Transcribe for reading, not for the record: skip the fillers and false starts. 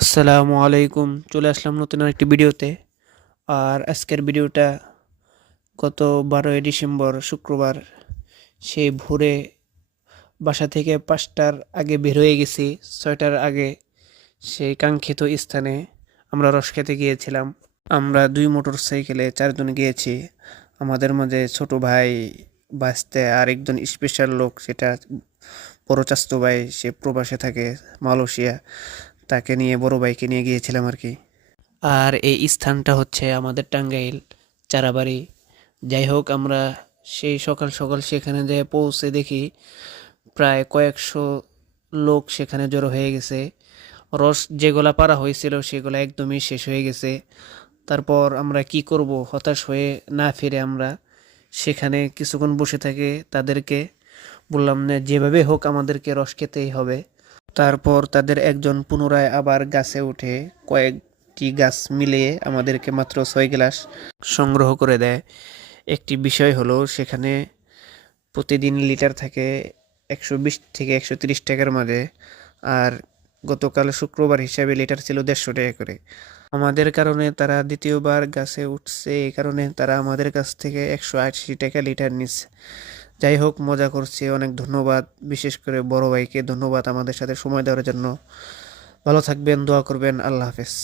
আসসালামু আলাইকুম, চলে আসলাম নতুন একটি ভিডিওতে। আর আজকের ভিডিওটা গত 12ই ডিসেম্বর শুক্রবার সেই ভোরে বাসা থেকে 5টার আগে বের হয়ে গেছি। 6টার আগে সেই কাঙ্ক্ষিত স্থানে আমরা রস খেতে গিয়েছিলাম। আমরা 2 মোটরসাইকেলে 4 জন গিয়েছি। আমাদের মাঝে ছোট ভাই বাঁচতে আর একজন স্পেশাল লোক, সেটা বড় চাস্তো ভাই, সে প্রবাসে থাকে মালয়েশিয়া। তাকে নিয়ে, বড় ভাইকে নিয়ে গিয়েছিলাম আর কি। আর এই স্থানটা হচ্ছে আমাদের টাঙ্গাইল চারাবাড়ি। যাই হোক, আমরা সেই সকাল সকাল সেখানে যেয়ে পৌঁছে দেখি প্রায় কয়েকশো লোক সেখানে জড়ো হয়ে গেছে। রস যেগুলা পারা হয়েছিল সেগুলো একদমই শেষ হয়ে গেছে। তারপর আমরা কি করব, হতাশ হয়ে না ফিরে আমরা সেখানে কিছুক্ষণ বসে থেকে তাদেরকে বললাম না, যেভাবে হোক আমাদেরকে রস খেতেই হবে। তারপর তাদের একজন পুনরায় আবার গাছে উঠে কয়েকটি গাছ মিলিয়ে আমাদেরকে মাত্র 6 গ্লাস সংগ্রহ করে দেয়। একটি বিষয় হলো, সেখানে প্রতিদিন লিটার থাকে 120 থেকে 130 টাকার মাঝে। আর গতকাল শুক্রবার হিসাবে লিটার ছিল 150 টাকা করে। আমাদের কারণে তারা দ্বিতীয়বার গাছে উঠছে, এই কারণে তারা আমাদের কাছ থেকে 180 টাকা লিটার নিচ্ছে। যাই হোক, মজা করছি, অনেক ধন্যবাদ। বিশেষ করে বড় ভাইকে ধন্যবাদ আমাদের সাথে সময় দেওয়ার জন্য। ভালো থাকবেন, দোয়া করবেন। আল্লাহ হাফেজ।